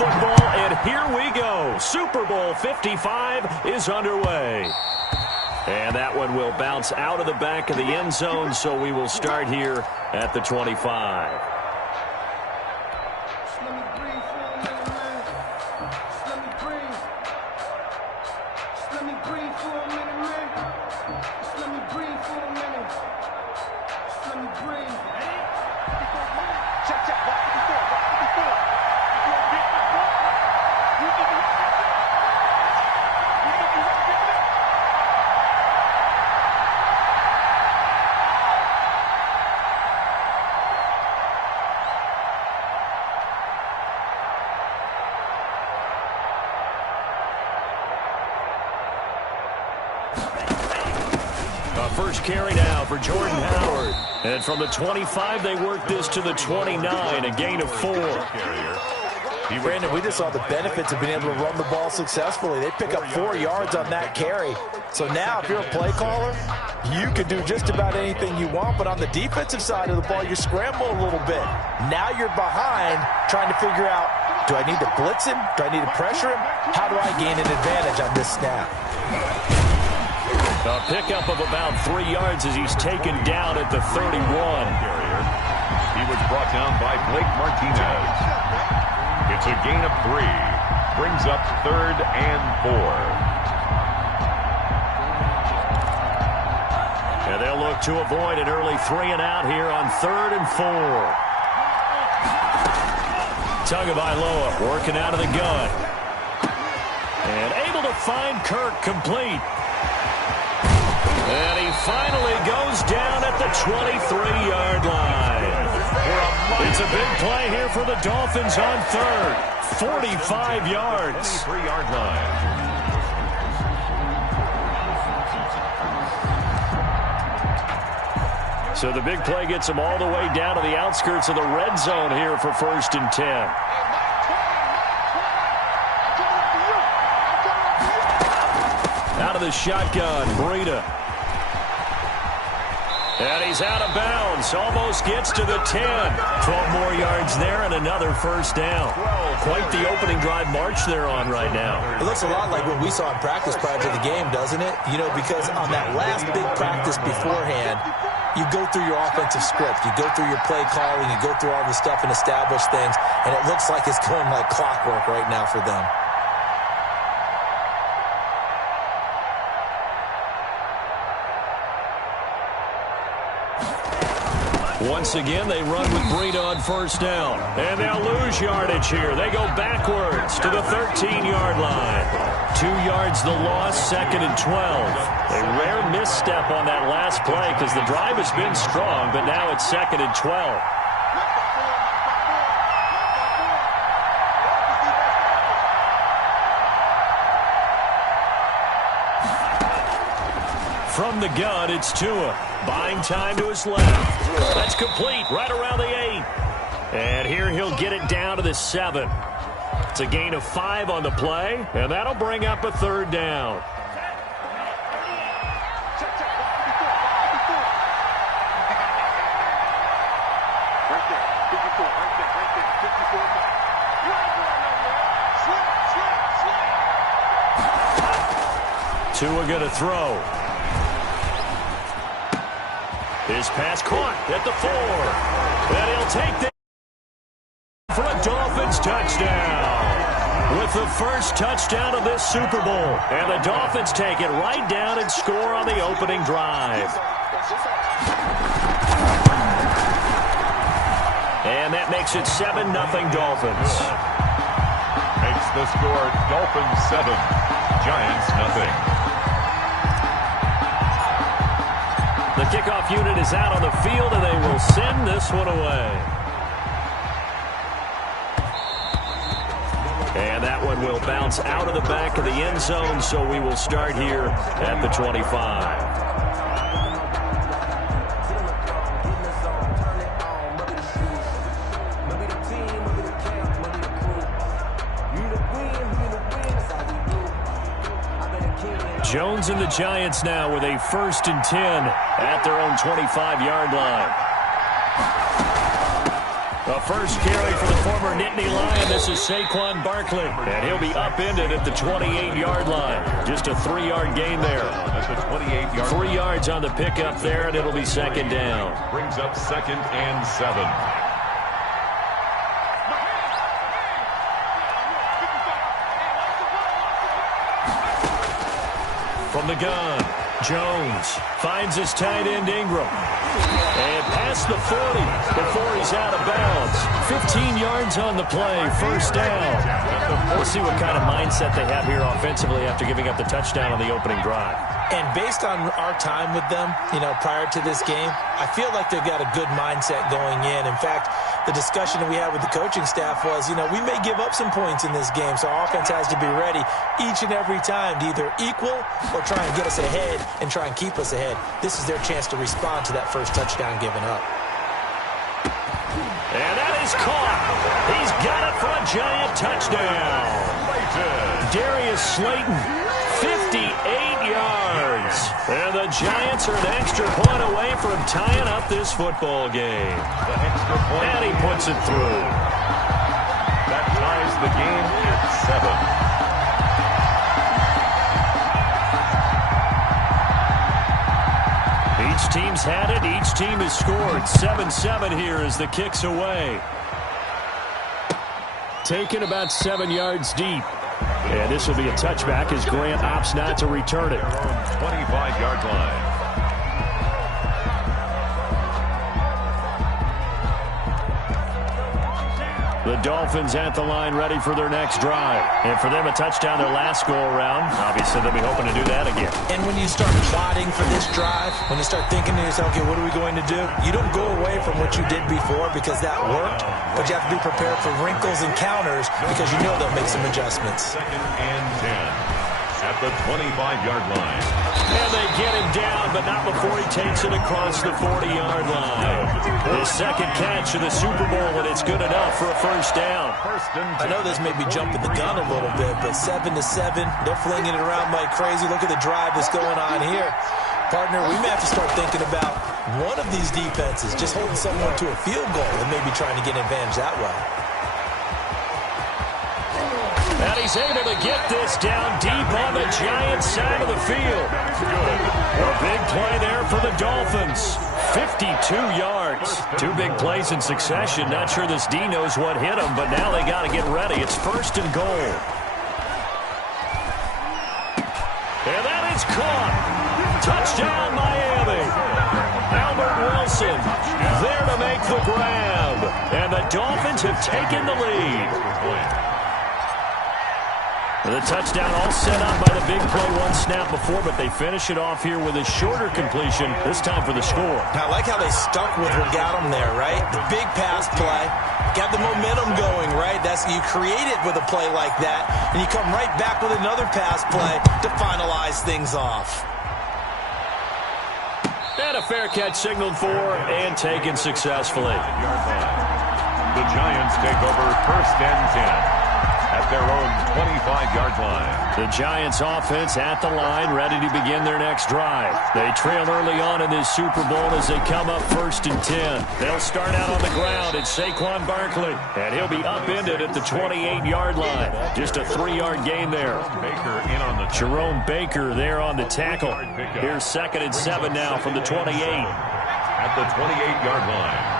football, and here we go. Super Bowl 55 is underway. And that one will bounce out of the back of the end zone, so we will start here at the 25. First carry now for Jordan Howard. And from the 25, they work this to the 29, a gain of 4. Brandon, we just saw the benefits of being able to run the ball successfully. They pick up 4 yards on that carry. So now if you're a play caller, you can do just about anything you want. But on the defensive side of the ball, you're scrambling a little bit. Now you're behind trying to figure out, do I need to blitz him? Do I need to pressure him? How do I gain an advantage on this snap? A pickup of about 3 yards as he's taken down at the 31. He was brought down by Blake Martinez. It's a gain of 3. Brings up 3rd and 4. And they'll look to avoid an early 3 and out here on 3rd and 4. Tagovailoa working out of the gun. And able to find Kirk complete. And he finally goes down at the 23-yard line. It's a big play here for the Dolphins on 3rd. 45 yards. 23-yard line. So the big play gets him all the way down to the outskirts of the red zone here for 1st and 10. Out of the shotgun, Breida. And he's out of bounds. Almost gets to the 10. 12 more yards there and another first down. Quite the opening drive march they're on right now. It looks a lot like what we saw in practice prior to the game, doesn't it? You know, because on that last big practice beforehand, you go through your offensive script. You go through your play calling. You go through all the stuff and establish things. And it looks like it's going like clockwork right now for them. Once again, they run with Breida on 1st down. And they'll lose yardage here. They go backwards to the 13-yard line. 2 yards the loss, 2nd and 12. A rare misstep on that last play because the drive has been strong, but now it's 2nd and 12. From the gun, it's Tua. Buying time to his left. That's complete right around the 8. And here he'll get it down to the 7. It's a gain of 5 on the play, and that'll bring up a 3rd down. Tua going to throw. His pass caught at the 4. And he'll take that for a Dolphins touchdown. With the first touchdown of this Super Bowl. And the Dolphins take it right down and score on the opening drive. And that makes it 7-0 Dolphins. Makes the score Dolphins 7, Giants nothing. The kickoff unit is out on the field, and they will send this one away. And that one will bounce out of the back of the end zone, so we will start here at the 25. Jones and the Giants now with a 1st and 10 at their own 25-yard line. The first carry for the former Nittany Lion. This is Saquon Barkley. And he'll be upended at the 28-yard line. Just a 3-yard gain there. At the 28-yard 3 yards on the pickup there, and it'll be second down. Brings up 2nd and 7. From the gun, Jones finds his tight end Ingram. And past the 40 before he's out of bounds. 15 yards on the play, first down. We'll see what kind of mindset they have here offensively after giving up the touchdown on the opening drive. And based on our time with them, prior to this game, I feel like they've got a good mindset going in. In fact, the discussion that we had with the coaching staff was, we may give up some points in this game, so our offense has to be ready each and every time to either equal or try and get us ahead and try and keep us ahead. This is their chance to respond to that first touchdown given up. And that is caught. He's got it for a Giant touchdown. Darius Slayton, 58 yards. And the Giants are an extra point away from tying up this football game. The extra point. And he puts it through. That ties the game at 7. Each team's had it. Each team has scored. 7-7 here as the kick's away. Taken about 7 yards deep. And this will be a touchback as Grant opts not to return it. 25-yard line. The Dolphins at the line ready for their next drive. And for them, a touchdown their last go-around. Obviously, they'll be hoping to do that again. And when you start plotting for this drive, when you start thinking to yourself, okay, what are we going to do? You don't go away from what you did before because that worked, but you have to be prepared for wrinkles and counters because you know they'll make some adjustments. 2nd and 10. At the 25-yard line. And they get him down, but not before he takes it across the 40-yard line. His second catch of the Super Bowl, and it's good enough for a first down. I know this may be jumping the gun a little bit, but 7-7, they're flinging it around like crazy. Look at the drive that's going on here. Partner, we may have to start thinking about one of these defenses just holding someone to a field goal and maybe trying to get an advantage that way. And he's able to get this down deep on the Giants side of the field. A big play there for the Dolphins. 52 yards. 2 big plays in succession. Not sure this D knows what hit him, but now they got to get ready. It's 1st and goal. And that is caught. Touchdown, Miami. Albert Wilson there to make the grab. And the Dolphins have taken the lead. The touchdown all set up by the big play one snap before, but they finish it off here with a shorter completion, this time for the score. Now, I like how they stuck with what got them there, right? The big pass play, got the momentum going, right? You create it with a play like that, and you come right back with another pass play to finalize things off. And a fair catch signaled for and taken successfully. The Giants take over 1st and 10. At their own 25-yard line. The Giants offense at the line, ready to begin their next drive. They trail early on in this Super Bowl as they come up 1st and 10. They'll start out on the ground. It's Saquon Barkley, and he'll be upended at the 28-yard line. Just a 3-yard gain there. Baker in on the Jerome Baker there on the tackle. Here's 2nd and 7 now from the 28. At the 28-yard line.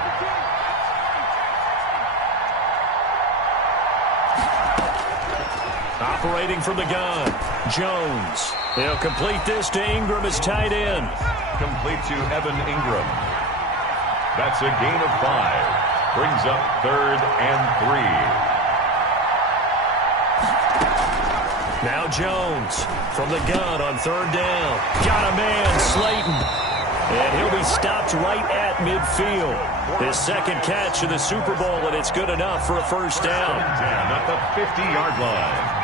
Operating from the gun, Jones. They'll complete this to Ingram as tight end. Complete to Evan Ingram. That's a gain of 5. Brings up 3rd and 3. Now Jones from the gun on 3rd down. Got a man, Slayton. And he'll be stopped right at midfield. His second catch of the Super Bowl, and it's good enough for a first down. At the 50-yard line.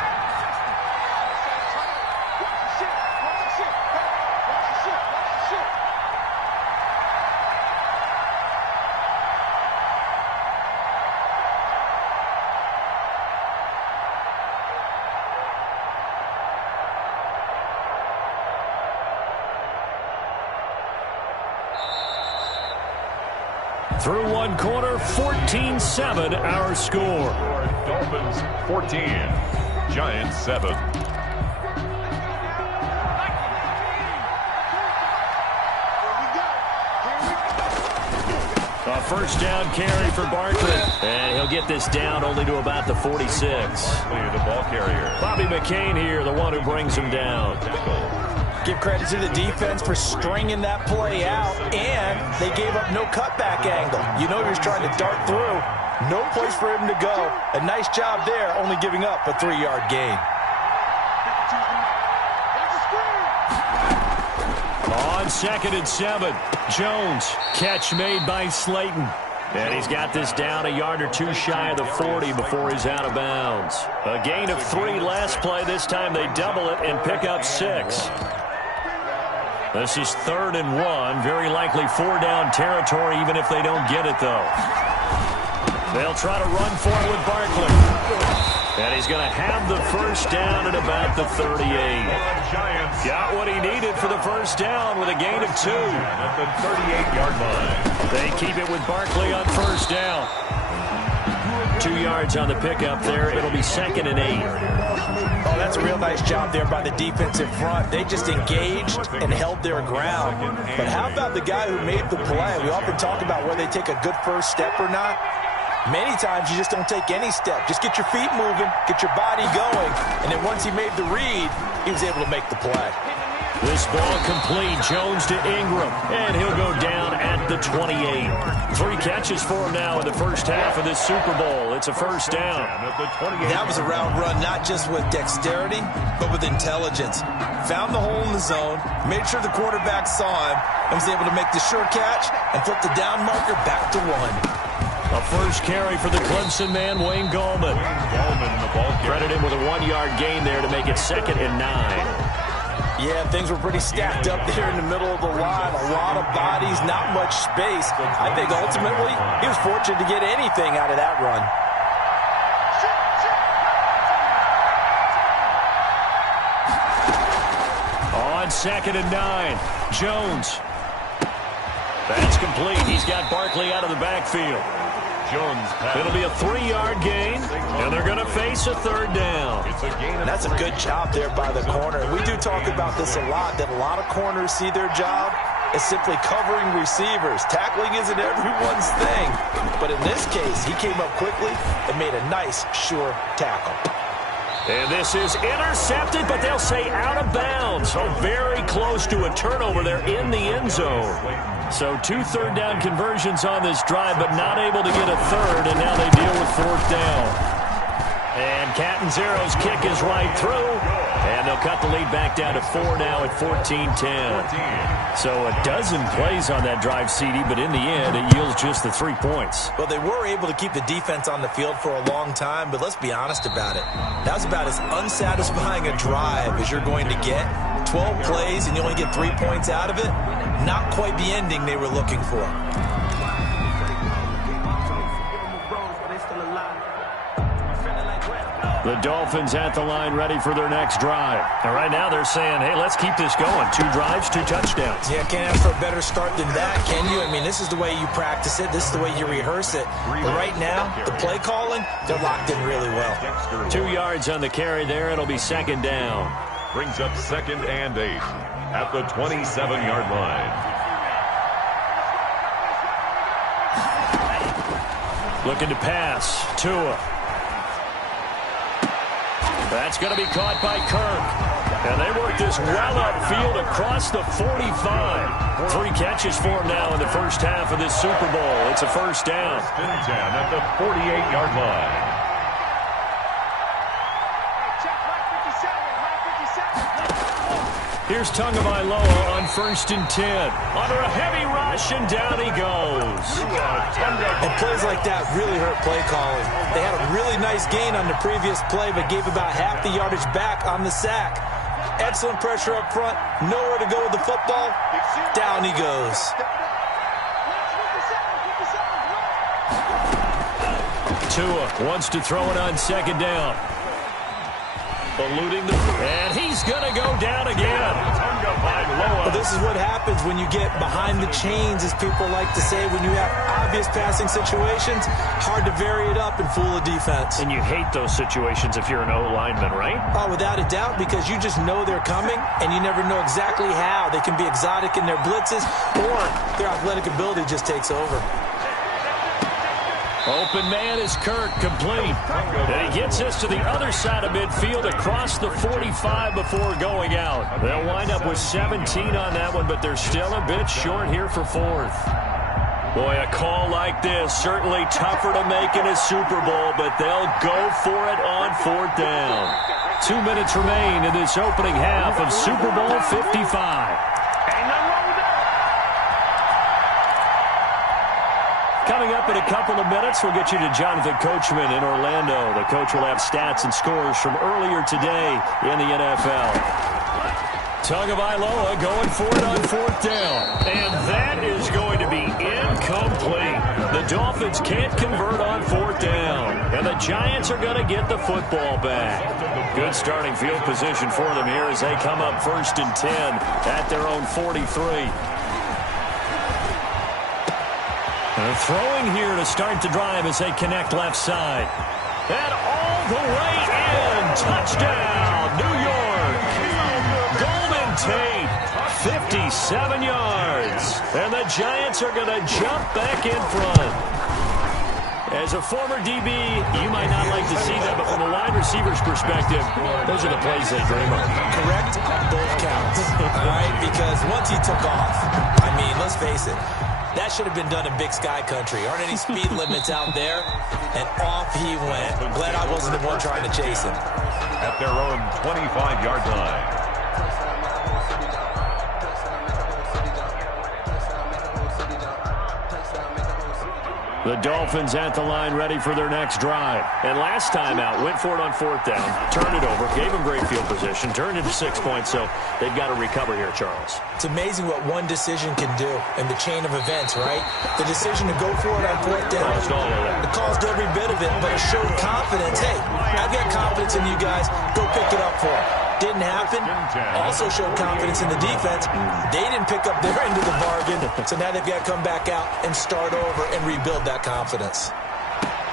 Through one quarter, 14-7 our score. Dolphins 14, Giants 7. A first down carry for Barkley. And he'll get this down only to about the 46. The ball carrier. Bobby McCain here, the one who brings him down. Give credit to the defense for stringing that play out, and they gave up no cutback angle. You know he was trying to dart through. No place for him to go. A nice job there, only giving up a 3-yard gain. On 2nd and 7, Jones. Catch made by Slayton. And he's got this down a yard or two shy of the 40 before he's out of bounds. A gain of 3 last play. This time they double it and pick up 6. This is 3rd and 1. Very likely 4-down territory, even if they don't get it, though. They'll try to run for it with Barkley. And he's going to have the first down at about the 38. Got what he needed for the first down with a gain of 2. At the 38-yard line. They keep it with Barkley on first down. 2 yards on the pickup there. It'll be 2nd and 8. Oh, that's a real nice job there by the defensive front. They just engaged and held their ground. But how about the guy who made the play? We often talk about whether they take a good first step or not. Many times you just don't take any step. Just get your feet moving, get your body going, and then once he made the read, he was able to make the play. This ball complete. Jones to Ingram, and he'll go down at the 28. 3 catches for him now in the first half of this Super Bowl. It's a first down. That was a route run not just with dexterity, but with intelligence. Found the hole in the zone, made sure the quarterback saw him, and was able to make the sure catch and flip the down marker back to 1. A first carry for the Clemson man, Wayne Gallman. The ball Credit him with a 1-yard gain there to make it 2nd and 9. Yeah, things were pretty stacked up there in the middle of the line. A lot of bodies, not much space. I think ultimately he was fortunate to get anything out of that run. On 2nd and 9, Jones. That's complete. He's got Barkley out of the backfield. Jones It'll be a 3-yard gain, and they're going to face a 3rd down. That's a good job there by the corner. We do talk about this a lot, that a lot of corners see their job as simply covering receivers. Tackling isn't everyone's thing. But in this case, he came up quickly and made a nice, sure tackle. And this is intercepted, but they'll say out of bounds. So very close to a turnover there in the end zone. So 2 third-down conversions on this drive, but not able to get a third, and now they deal with 4th down. And Catanzaro's kick is right through, and they'll cut the lead back down to 4 now at 14-10. So a dozen plays on that drive, CD, but in the end, it yields just the 3 points. Well, they were able to keep the defense on the field for a long time, but let's be honest about it. That was about as unsatisfying a drive as you're going to get. 12 plays, and you only get 3 points out of it. Not quite the ending they were looking for. The Dolphins at the line ready for their next drive. And right now they're saying, hey, let's keep this going. 2 drives, 2 touchdowns. Yeah, can't ask for a better start than that, can you? I mean, this is the way you practice it. This is the way you rehearse it. But right now, the play calling, they're locked in really well. 2 yards on the carry there. It'll be 2nd down. Brings up 2nd and 8 at the 27-yard line. Looking to pass. Tua. That's going to be caught by Kirk. And they work this well upfield across the 45. 3 catches for him now in the first half of this Super Bowl. It's a first down. At the 48-yard line. Here's Tagovailoa on 1st and 10. Under a heavy rush, and down he goes. And plays like that really hurt play calling. They had a really nice gain on the previous play, but gave about half the yardage back on the sack. Excellent pressure up front. Nowhere to go with the football. Down he goes. Tua wants to throw it on 2nd down. Eluding the... And he's going to go down again. Well, this this is what happens when you get behind the chains, as people like to say. When you have obvious passing situations, hard to vary it up and fool a defense. And you hate those situations if you're an O-lineman, right? Oh, without a doubt, because you just know they're coming, and you never know exactly how. They can be exotic in their blitzes, or their athletic ability just takes over. Open man is Kirk, complete. And he gets us to the other side of midfield across the 45 before going out. They'll wind up with 17 on that one, but they're still a bit short here for fourth. Boy, a call like this, certainly tougher to make in a Super Bowl, but they'll go for it on fourth down. 2 minutes remain in this opening half of Super Bowl 55. Coming up in a couple of minutes, we'll get you to Jonathan Coachman in Orlando. The coach will have stats and scores from earlier today in the NFL. Tagovailoa going for it on fourth down. And that is going to be incomplete. The Dolphins can't convert on fourth down. And the Giants are going to get the football back. Good starting field position for them here as they come up 1st and 10 at their own 43. Throwing here to start the drive as they connect left side. And all the way in. Touchdown, New York. Golden Tate, 57 yards. And the Giants are going to jump back in front. As a former DB, you might not like to see that, but from a wide receiver's perspective, those are the plays they dream of. Correct on both counts. All right, because once he took off, I mean, let's face it, that should have been done in Big Sky Country. Aren't any speed limits out there? And off he went. Glad I wasn't the one trying to chase him. At their own 25-yard line. The Dolphins at the line ready for their next drive. And last time out, went for it on fourth down, turned it over, gave them great field position, turned it to 6 points, so they've got to recover here, Charles. It's amazing what one decision can do in the chain of events, right? The decision to go for it on fourth down. It caused every bit of it, but it showed confidence. Hey, I've got confidence in you guys. Go pick it up for it. Didn't happen. Also showed confidence in the defense. They didn't pick up their end of the bargain, so now they've got to come back out and start over and rebuild that confidence.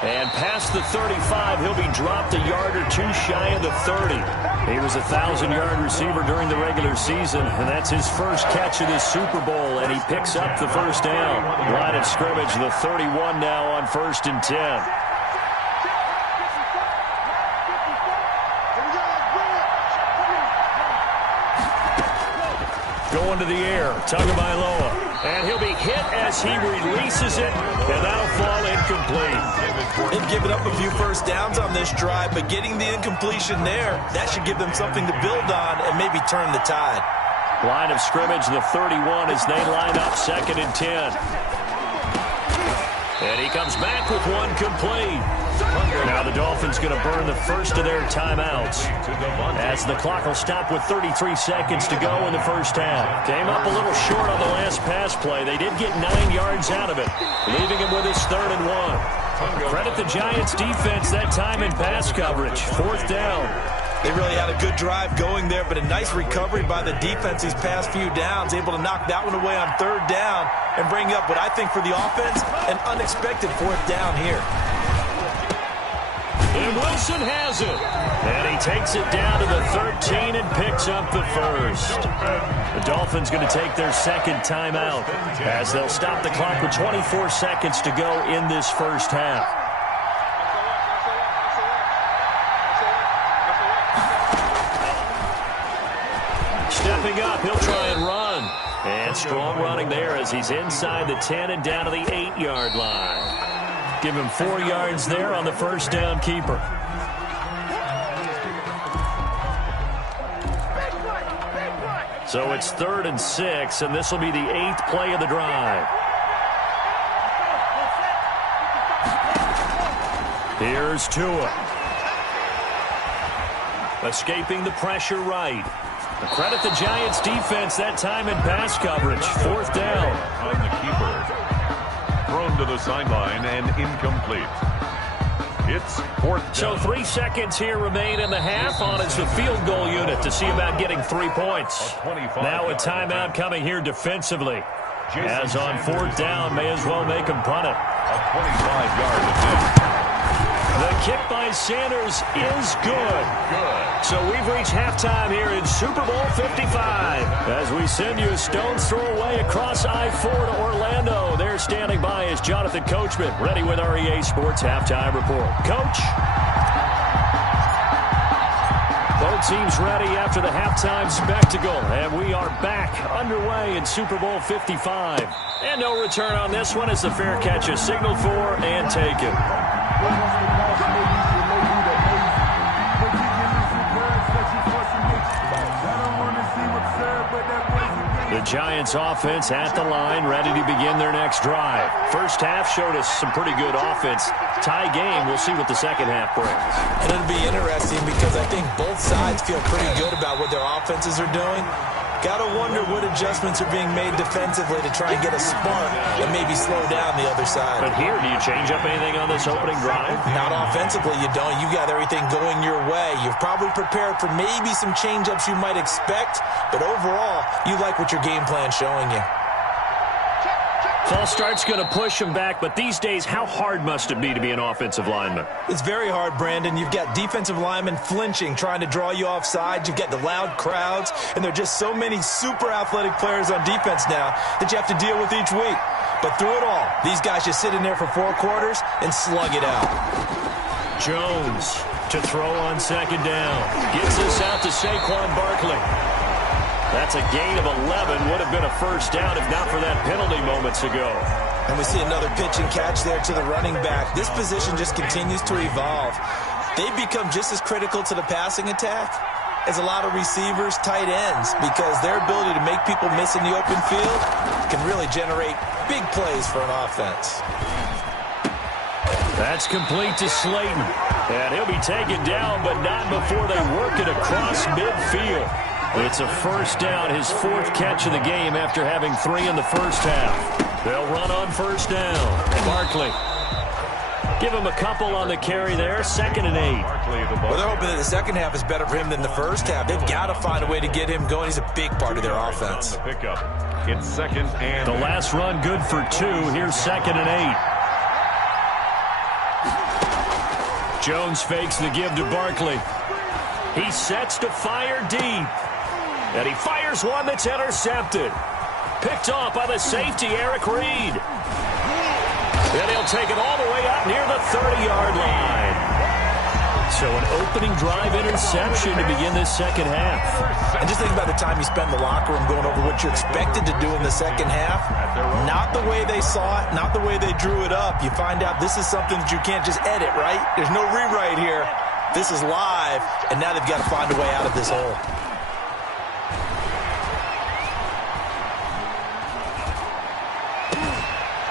And past the 35, he'll be dropped a yard or two shy of the 30. He was a 1,000-yard receiver during the regular season, and that's his first catch of this Super Bowl, and he picks up the first down. Line of scrimmage, the 31 now on 1st and 10. Going to the air, Tagovailoa. And he'll be hit as he releases it, and that'll fall incomplete. They've given up a few first downs on this drive, but getting the incompletion there, that should give them something to build on and maybe turn the tide. Line of scrimmage, the 31 as they line up 2nd and 10. And he comes back with one complete. Now the Dolphins going to burn the first of their timeouts as the clock will stop with 33 seconds to go in the first half. Came up a little short on the last pass play. They did get 9 yards out of it, leaving him with his 3rd and 1. Credit the Giants defense that time in pass coverage. 4th down. They really had a good drive going there, but a nice recovery by the defense these past few downs, able to knock that one away on 3rd down and bring up what I think for the offense, an unexpected 4th down here. And Wilson has it. And he takes it down to the 13 and picks up the first. The Dolphins going to take their 2nd timeout as they'll stop the clock with 24 seconds to go in this first half. Stepping up, he'll try and run. And strong running there as he's inside the 10 and down to the 8-yard line. Give him 4 yards there on the first down keeper. So it's 3rd and 6, and this will be the 8th play of the drive. Here's Tua. Escaping the pressure right. Credit the Giants defense that time in pass coverage. 4th down. On the keeper. Thrown to the sideline and incomplete. It's fourth down. So 3 seconds here remain in the half on as the field goal unit to see about getting 3 points. Now a timeout coming here defensively. As on fourth down, may as well make him punt it. A 25-yard attempt. The kick by Sanders is good. So we've reached halftime here in Super Bowl 55. As we send you a stone's throw away across I-4 to Orlando. There standing by is Jonathan Coachman, ready with our EA Sports Halftime Report. Coach? Both teams ready after the halftime spectacle. And we are back underway in Super Bowl 55. And no return on this one as the fair catch is signaled for and taken. The Giants offense at the line, ready to begin their next drive. First half showed us some pretty good offense. Tie game, we'll see what the second half brings. And it'll be interesting because I think both sides feel pretty good about what their offenses are doing. Got to wonder what adjustments are being made defensively to try and get a spark and maybe slow down the other side. But here, do you change up anything on this opening drive? Not offensively, you don't. You got everything going your way. You've probably prepared for maybe some change-ups you might expect, but overall, you like what your game plan's showing you. False start's going to push him back, but these days, how hard must it be to be an offensive lineman? It's very hard, Brandon. You've got defensive linemen flinching, trying to draw you off sides. You've got the loud crowds, and there are just so many super athletic players on defense now that you have to deal with each week. But through it all, these guys just sit in there for 4 quarters and slug it out. Jones to throw on second down. Gets this out to Saquon Barkley. That's a gain of 11. Would have been a first down if not for that penalty moments ago. And we see another pitch and catch there to the running back. This position just continues to evolve. They've become just as critical to the passing attack as a lot of receivers, tight ends, because their ability to make people miss in the open field can really generate big plays for an offense. That's complete to Slayton. And he'll be taken down, but not before they work it across midfield. It's a first down, his 4th catch of the game after having 3 in the first half. They'll run on first down. Barkley. Give him a couple on the carry there. 2nd and 8. Well, they're hoping that the second half is better for him than the first half. They've got to find a way to get him going. He's a big part of their offense. It's 2nd and the last run good for 2. Here's 2nd and 8. Jones fakes the give to Barkley. He sets to fire deep. And he fires one that's intercepted. Picked off by the safety, Eric Reed. And he'll take it all the way out near the 30-yard line. So an opening drive interception to begin this second half. And just think about the time you spend in the locker room going over what you're expected to do in the second half. Not the way they saw it, not the way they drew it up. You find out this is something that you can't just edit, right? There's no rewrite here. This is live, and now they've got to find a way out of this hole.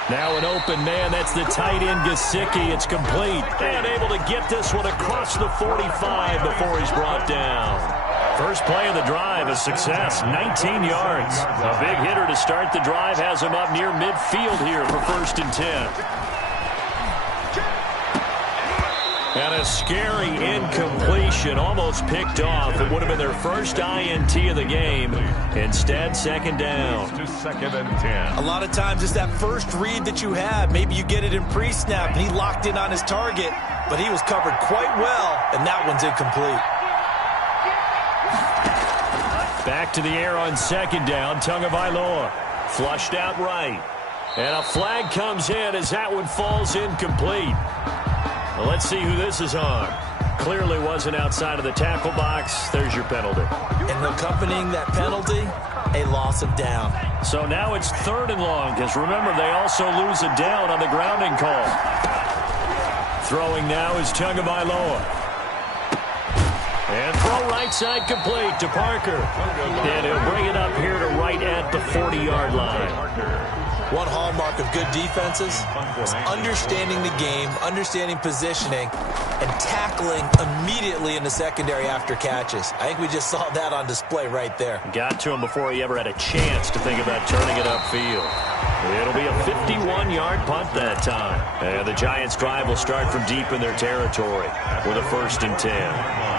Now an open man, that's the tight end Gesicki. It's complete. And able to get this one across the 45 before he's brought down. First play of the drive, a success, 19 yards. A big hitter to start the drive has him up near midfield here for 1st and 10. And a scary incompletion, almost picked off. It would have been their first INT of the game. Instead, 2nd down. To 2nd and 10. A lot of times it's that first read that you have. Maybe you get it in pre-snap, and he locked in on his target, but he was covered quite well, and that one's incomplete. Back to the air on 2nd down, Tagovailoa. Flushed out right. And a flag comes in as that one falls incomplete. Well, let's see who this is on. Clearly wasn't outside of the tackle box. There's your penalty. And accompanying that penalty, a loss of down. So now it's 3rd and long, because remember, they also lose a down on the grounding call. Throwing now is Tagovailoa. And throw right side complete to Parker. And he'll bring it up here to right at the 40-yard line. One hallmark of good defenses is understanding the game, understanding positioning, and tackling immediately in the secondary after catches. I think we just saw that on display right there. Got to him before he ever had a chance to think about turning it upfield. It'll be a 51-yard punt that time. And the Giants' drive will start from deep in their territory with a 1st and 10.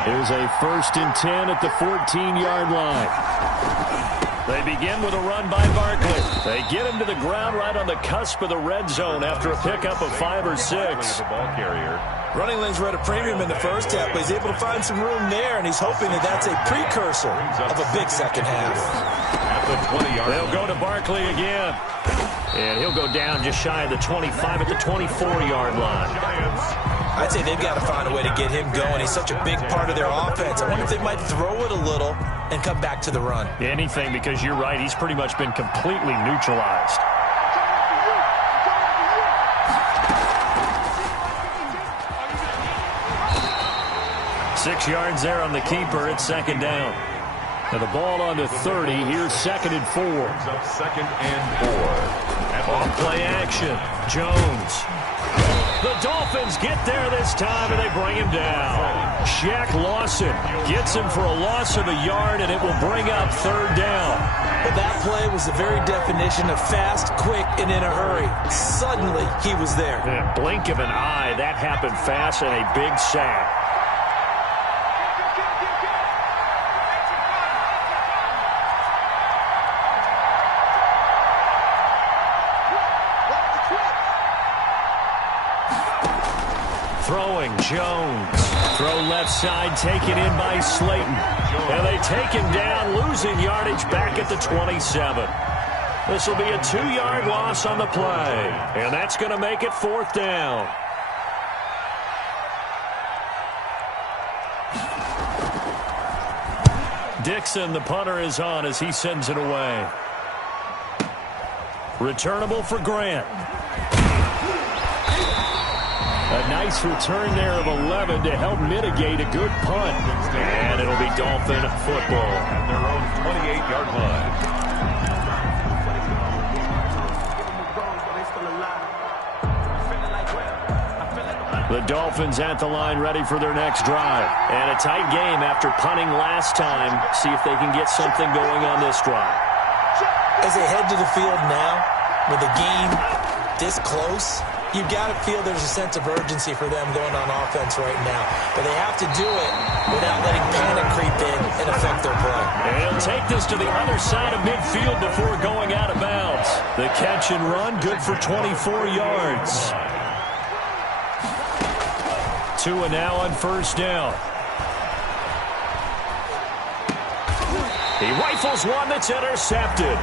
Here's a 1st and 10 at the 14-yard line. They begin with a run by Barkley. They get him to the ground right on the cusp of the red zone after a pickup of 5 or 6. Running lanes were at a premium in the first half, but he's able to find some room there, and he's hoping that that's a precursor of a big second half. They'll go to Barkley again. And he'll go down just shy of the 25 at the 24-yard line. I'd say they've got to find a way to get him going. He's such a big part of their offense. I wonder if they might throw it a little and come back to the run. Anything, because you're right, he's pretty much been completely neutralized. Six yards there on the keeper. It's 2nd down. And the ball on the 30. Here's 2nd and 4. 2nd and 4. Off play action. Jones. The Dolphins get there this time, and they bring him down. Shaq Lawson gets him for a loss of a yard, and it will bring up 3rd down. But that play was the very definition of fast, quick, and in a hurry. Suddenly, he was there. In a blink of an eye, that happened fast, and a big sack. Throwing, Jones. Throw left side, taken in by Slayton. And they take him down, losing yardage back at the 27. This will be a 2-yard loss on the play. And that's going to make it 4th down. Dixon, the punter, is on as he sends it away. Returnable for Grant. A nice return there of 11 to help mitigate a good punt. And it'll be Dolphin football. At their own 28-yard line. The Dolphins at the line, ready for their next drive. And a tight game after punting last time. See if they can get something going on this drive. As they head to the field now, with a game this close, you've got to feel there's a sense of urgency for them going on offense right now. But they have to do it without letting panic creep in and affect their play. And he'll take this to the other side of midfield before going out of bounds. The catch and run, good for 24 yards. 2 and now on 1st down. He rifles one that's intercepted.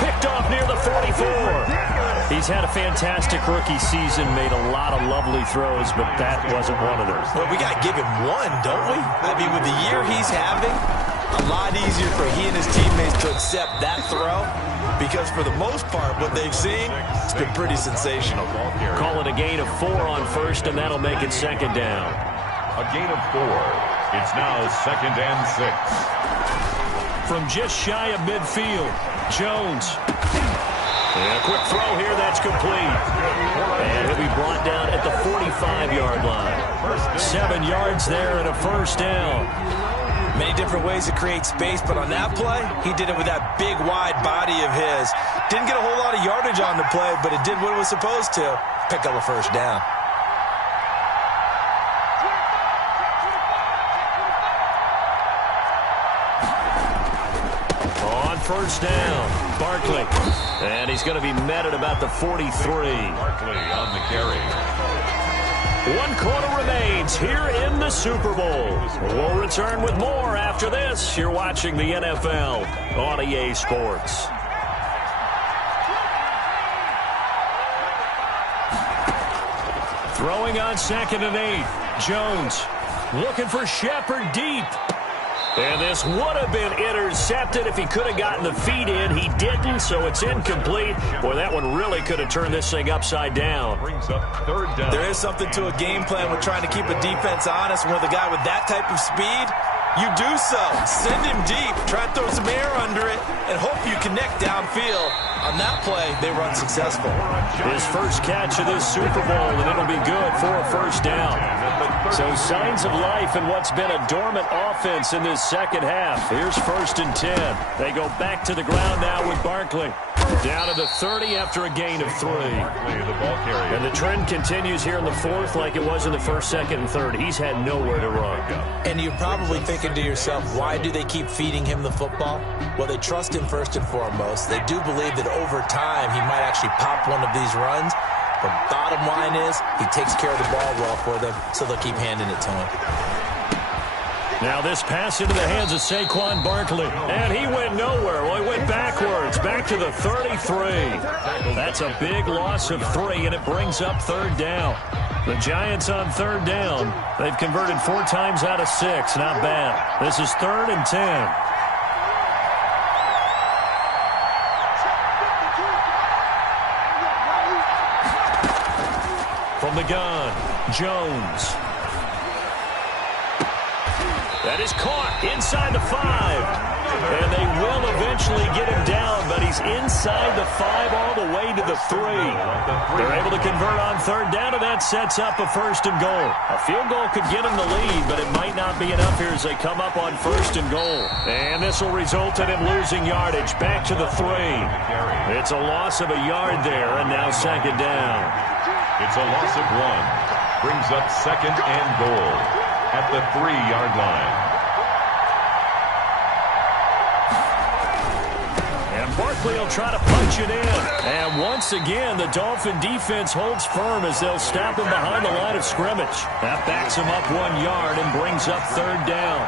Picked off near the 44. He's had a fantastic rookie season, made a lot of lovely throws, but that wasn't one of them. Well, we got to give him one, don't we? I mean, with the year he's having, a lot easier for he and his teammates to accept that throw, because for the most part, what they've seen, it's been pretty sensational. Call it a gain of 4 on 1st, and that'll make it 2nd down. A gain of 4. It's now 2nd and 6. From just shy of midfield, Jones. And a quick throw here, that's complete. And he'll be brought down at the 45-yard line. 7 yards there and a 1st down. Many different ways to create space, but on that play, he did it with that big, wide body of his. Didn't get a whole lot of yardage on the play, but it did what it was supposed to. Pick up a 1st down. On 1st down, Barkley. And he's going to be met at about the 43. Barkley on the carry. 1 quarter remains here in the Super Bowl. We'll return with more after this. You're watching the NFL on EA Sports. Throwing on 2nd and 8. Jones looking for Shepard deep. And this would have been intercepted if he could have gotten the feet in. He didn't, so it's incomplete. Boy, that one really could have turned this thing upside down. Brings up 3rd down. There is something to a game plan with trying to keep a defense honest. When with a guy with that type of speed, you do so. Send him deep. Try to throw some air under it and hope you connect downfield. On that play, they run successful. His first catch of this Super Bowl, and it'll be good for a 1st down. So signs of life in what's been a dormant offense in this second half. Here's 1st and 10. They go back to the ground now with Barkley. Down to the 30 after a gain of 3. The ball carrier. And the trend continues here in the fourth like it was in the first, second, and third. He's had nowhere to run. And you're probably thinking to yourself, why do they keep feeding him the football? Well, they trust him first and foremost. They do believe that over time he might actually pop one of these runs. But bottom line is he takes care of the ball well for them, so they'll keep handing it to him. Now this pass into the hands of Saquon Barkley. And he went nowhere. Well, he went backwards, back to the 33. That's a big loss of 3, and it brings up third down. The Giants on third down. They've converted 4 times out of 6. Not bad. This is 3rd and 10. From the gun, Jones. That is caught inside the 5. And they will eventually get him down, but he's inside the 5 all the way to the 3. They're able to convert on third down, and that sets up a 1st and goal. A field goal could get them the lead, but it might not be enough here as they come up on 1st and goal. And this will result in him losing yardage back to the 3. It's a loss of a yard there, and now 2nd down. It's a loss of 1. Brings up 2nd and goal at the 3-yard line. And Barkley will try to punch it in. And once again, the Dolphin defense holds firm as they'll stop him behind the line of scrimmage. That backs him up 1 yard and brings up third down.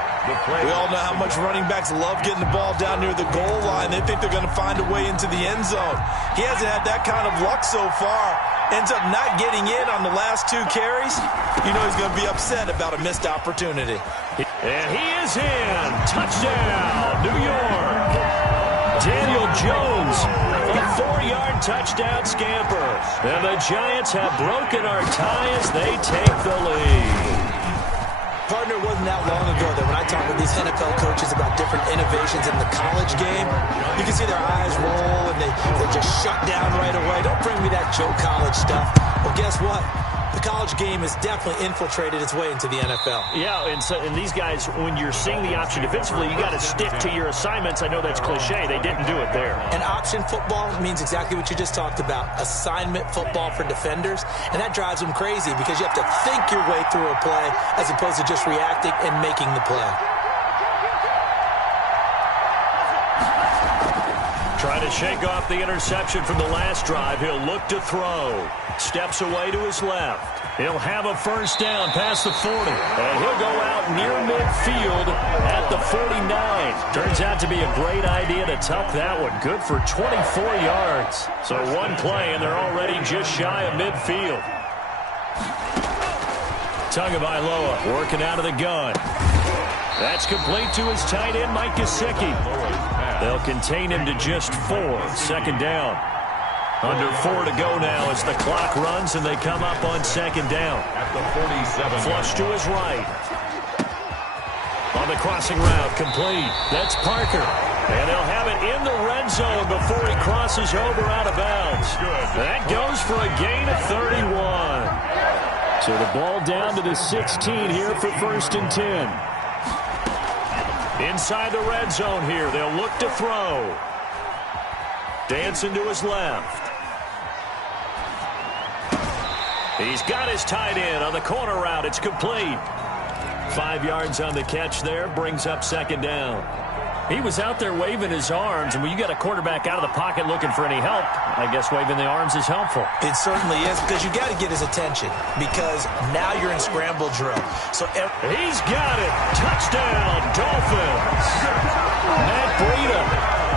We all know how much running backs love getting the ball down near the goal line. They think they're going to find a way into the end zone. He hasn't had that kind of luck so far. Ends up not getting in on the last 2 carries. You know he's going to be upset about a missed opportunity. And he is in. Touchdown, New York. Daniel Jones, a 4-yard touchdown scamper. And the Giants have broken our tie as they take the lead. Partner, it wasn't that long ago that when I talk with these NFL coaches about different innovations in the college game, you can see their eyes roll and they just shut down right away. Don't bring me that Joe College stuff. Well, guess what? The college game has definitely infiltrated its way into the NFL. Yeah, and these guys, when you're seeing the option defensively, you got to stick to your assignments. I know that's cliche. They didn't do it there. And option football means exactly what you just talked about, assignment football for defenders. And that drives them crazy because you have to think your way through a play as opposed to just reacting and making the play. Trying to shake off the interception from the last drive. He'll look to throw. Steps away to his left. He'll have a 1st down past the 40. And he'll go out near midfield at the 49. Turns out to be a great idea to tuck that one. Good for 24 yards. So 1 play, and they're already just shy of midfield. Tagovailoa working out of the gun. That's complete to his tight end, Mike Gesicki. They'll contain him to just 4. 2nd down. Under 4 to go now as the clock runs and they come up on 2nd down. At the 47. Flush to his right. On the crossing route, complete. That's Parker. And they'll have it in the red zone before he crosses over out of bounds. That goes for a gain of 31. So the ball down to the 16 here for 1st and 10. Inside the red zone here. They'll look to throw. Dancing to his left. He's got his tight end on the corner route. It's complete. 5 yards on the catch there. Brings up 2nd down. He was out there waving his arms, and when you got a quarterback out of the pocket looking for any help, I guess waving the arms is helpful. It certainly is, because you got to get his attention, because now you're in scramble drill. So he's got it. Touchdown, Dolphins. Matt Breida,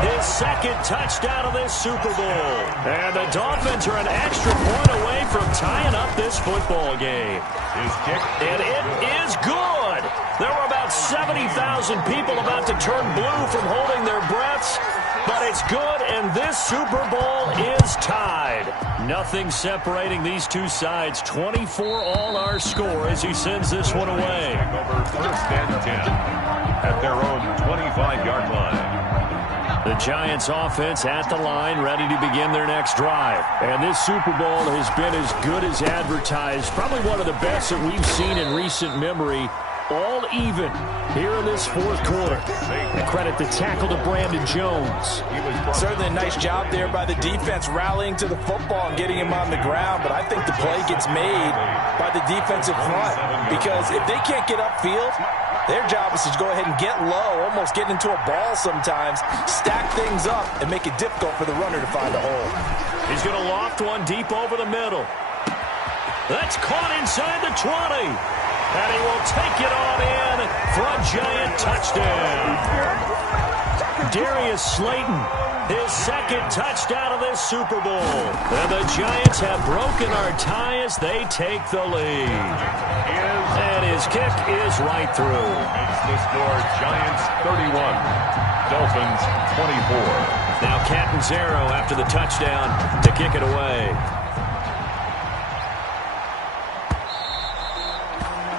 his 2nd touchdown of this Super Bowl. And the Dolphins are an extra point away from tying up this football game. His kick. And it is good. There were about 70,000 people about to turn blue from holding their breaths. But it's good, and this Super Bowl is tied. Nothing separating these two sides. 24 all our score as he sends this one away. Over 1st and 10 at their own 25-yard line. The Giants offense at the line, ready to begin their next drive. And this Super Bowl has been as good as advertised. Probably one of the best that we've seen in recent memory. all even here in this fourth quarter. And credit the tackle to Brandon Jones. Certainly a nice job there by the defense rallying to the football and getting him on the ground, but I think the play gets made by the defensive front because if they can't get upfield, their job is to go ahead and get low, almost get into a ball sometimes, stack things up, and make it difficult for the runner to find a hole. He's going to loft one deep over the middle. That's caught inside the 20. And he will take it on in for a Giant touchdown. Darius Slayton, his second touchdown of this Super Bowl. And the Giants have broken our tie as they take the lead. And his kick is right through. Makes the score Giants 31, Dolphins 24. Now Catanzaro after the touchdown to kick it away.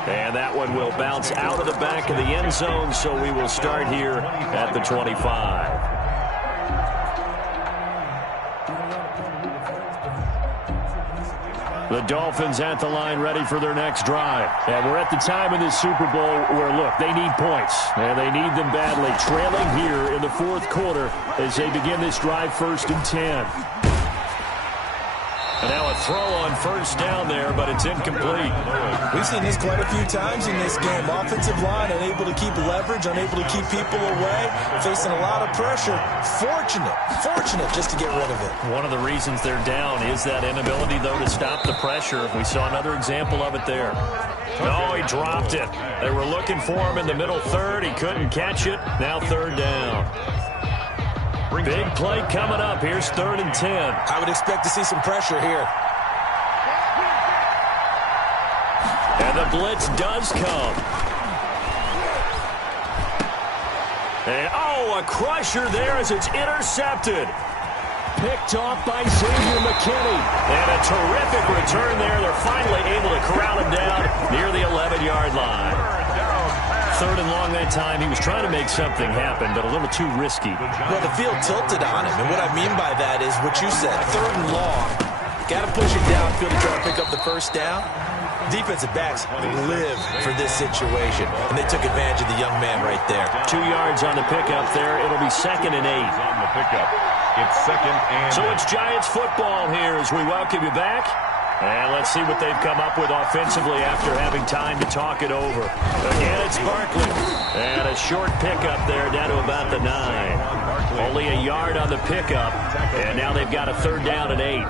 And that one will bounce out of the back of the end zone, so we will start here at the 25. The Dolphins at the line ready for their next drive. And we're at the time in this Super Bowl where, look, they need points. And they need them badly. Trailing here in the fourth quarter as they begin this drive 1st and 10. And now a throw on first down there, but it's incomplete. We've seen this quite a few times in this game. Offensive line unable to keep leverage, unable to keep people away, facing a lot of pressure. Fortunate just to get rid of it. One of the reasons they're down is that inability, though, to stop the pressure. We saw another example of it there. Oh, he dropped it. They were looking for him in the middle third. He couldn't catch it. Now 3rd down. Big play coming up. Here's 3rd and 10. I would expect to see some pressure here. And the blitz does come. And, oh, a crusher there as it's intercepted. Picked off by Xavier McKinney. And a terrific return there. They're finally able to corral him down near the 11-yard line. 3rd and long that time. He was trying to make something happen, but a little too risky. Well, the field tilted on him, and what I mean by that is what you said, 3rd and long. Got to push it downfield to try to pick up the first down. Defensive backs live for this situation, and they took advantage of the young man right there. 2 yards on the pickup there. It'll be 2nd and 8. On the pickup, it's 2nd and 8. So it's Giants football here as we welcome you back. And let's see what they've come up with offensively after having time to talk it over. Again, it's Barkley. And a short pickup there down to about the 9. Only a yard on the pickup. And now they've got a 3rd down and 8.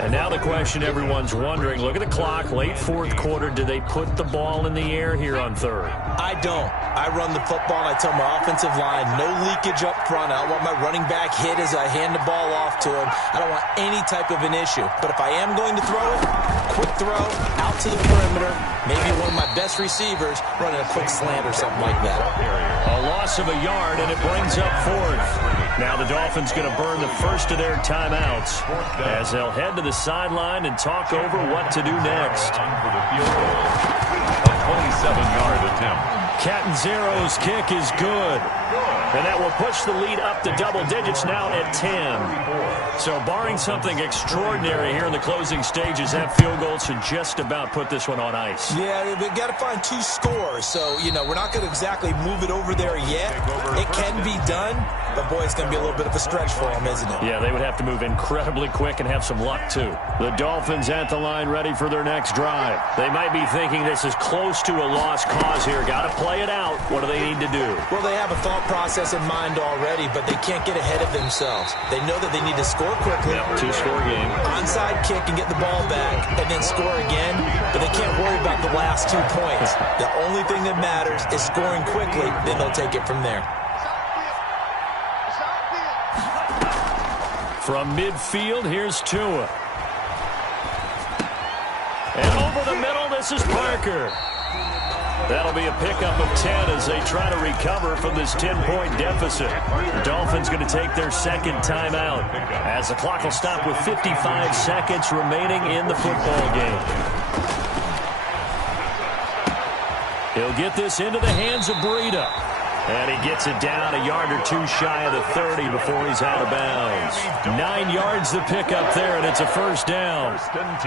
And now the question everyone's wondering, look at the clock, late fourth quarter. Do they put the ball in the air here on 3rd? I don't. I run the football, and I tell my offensive line, no leakage up front. I don't want my running back hit as I hand the ball off to him. I don't want any type of an issue. But if I am going to throw it, quick throw, out to the perimeter, maybe one of my best receivers running a quick slant or something like that. A loss of a yard, and it brings up 4th. Now the Dolphins going to burn the first of their timeouts as they'll head to the sideline and talk over what to do next. For the field goal, a 27-yard attempt. Catanzaro's kick is good. And that will push the lead up to double digits now at 10. So barring something extraordinary here in the closing stages, that field goal should just about put this one on ice. Yeah, we've got to find 2 scores. So, you know, we're not going to exactly move it over there yet. It can be done, but boy, it's going to be a little bit of a stretch for them, isn't it? Yeah, they would have to move incredibly quick and have some luck, too. The Dolphins at the line ready for their next drive. They might be thinking this is close to a lost cause here. Got to play it out. What do they need to do? Well, they have a thought process in mind already, but they can't get ahead of themselves. They know that they need to score quickly. Yep, 2-score game. Onside kick and get the ball back and then score again, but they can't worry about the last 2 points. The only thing that matters is scoring quickly, then they'll take it from there. From midfield, here's Tua. And over the middle, this is Parker. That'll be a pickup of 10 as they try to recover from this 10-point deficit. The Dolphins going to take their 2nd timeout as the clock will stop with 55 seconds remaining in the football game. He'll get this into the hands of Breida. And he gets it down a yard or two shy of the 30 before he's out of bounds. 9 yards to pick up there, and it's a first down.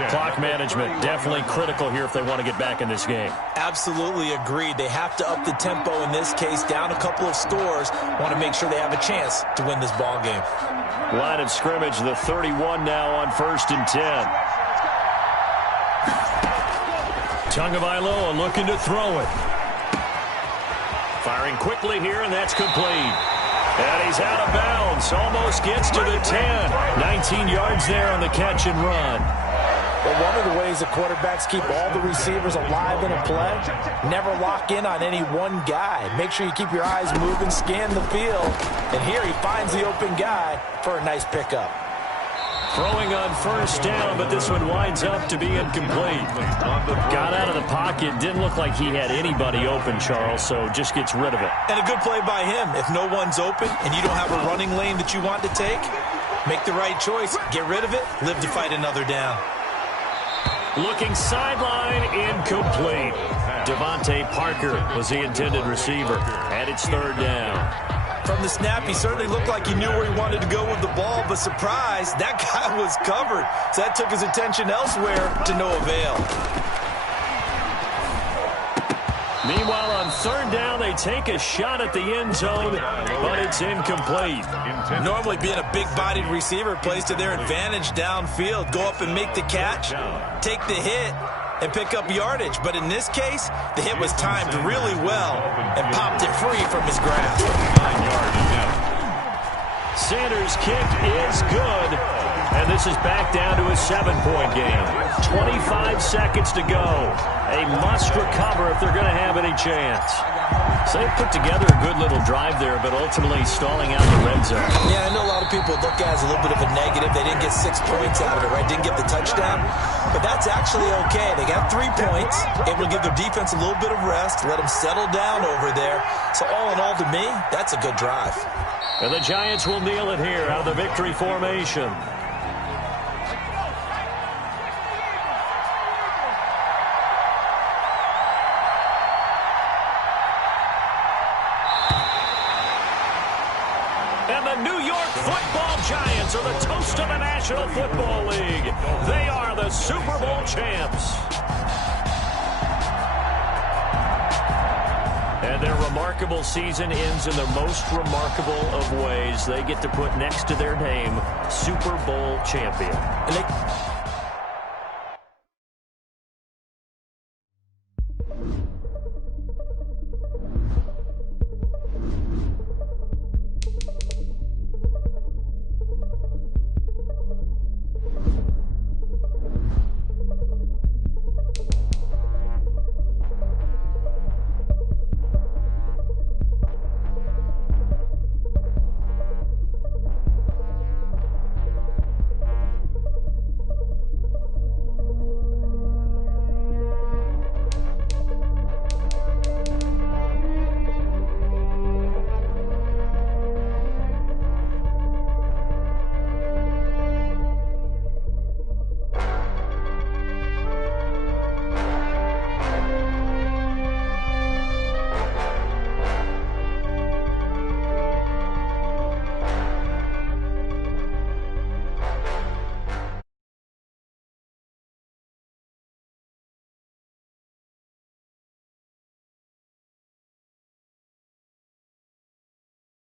Clock management definitely critical here if they want to get back in this game. Absolutely agreed. They have to up the tempo in this case, down a couple of scores. Want to make sure they have a chance to win this ball game. Line of scrimmage, the 31 now on 1st and 10. Tagovailoa looking to throw it. Firing quickly here, and that's complete. And he's out of bounds. Almost gets to the 10. 19 yards there on the catch and run. Well, one of the ways the quarterbacks keep all the receivers alive in a play, never lock in on any one guy. Make sure you keep your eyes moving, scan the field. And here he finds the open guy for a nice pickup. Throwing on first down, but this one winds up to be incomplete. Got out of the pocket. Didn't look like he had anybody open, Charles, so just gets rid of it. And a good play by him. If no one's open and you don't have a running lane that you want to take, make the right choice. Get rid of it. Live to fight another down. Looking sideline, incomplete. Devontae Parker was the intended receiver, and it's 3rd down. From the snap, he certainly looked like he knew where he wanted to go with the ball, but surprise, that guy was covered. So that took his attention elsewhere to no avail. Meanwhile, on 3rd down, they take a shot at the end zone, but it's incomplete. Normally being a big-bodied receiver plays to their advantage downfield. Go up and make the catch, take the hit, and pick up yardage. But in this case, the hit was timed really well and popped it free from his grasp. Sanders' kick is good, and this is back down to a 7-point game. 25 seconds to go. A must recover if they're going to have any chance. So they put together a good little drive there, but ultimately stalling out the red zone. Yeah, I know a lot of people look at it as a little bit of a negative. They didn't get 6 points out of it, right? Didn't get the touchdown. But that's actually okay. They got 3 points, able to give their defense a little bit of rest, let them settle down over there. So all in all, to me, that's a good drive. And the Giants will kneel it here out of the victory formation. And the New York Football Giants are the toast of the National Football League. They are the Super Bowl champs. And their remarkable season ends in the most remarkable of ways. They get to put next to their name, Super Bowl champion. And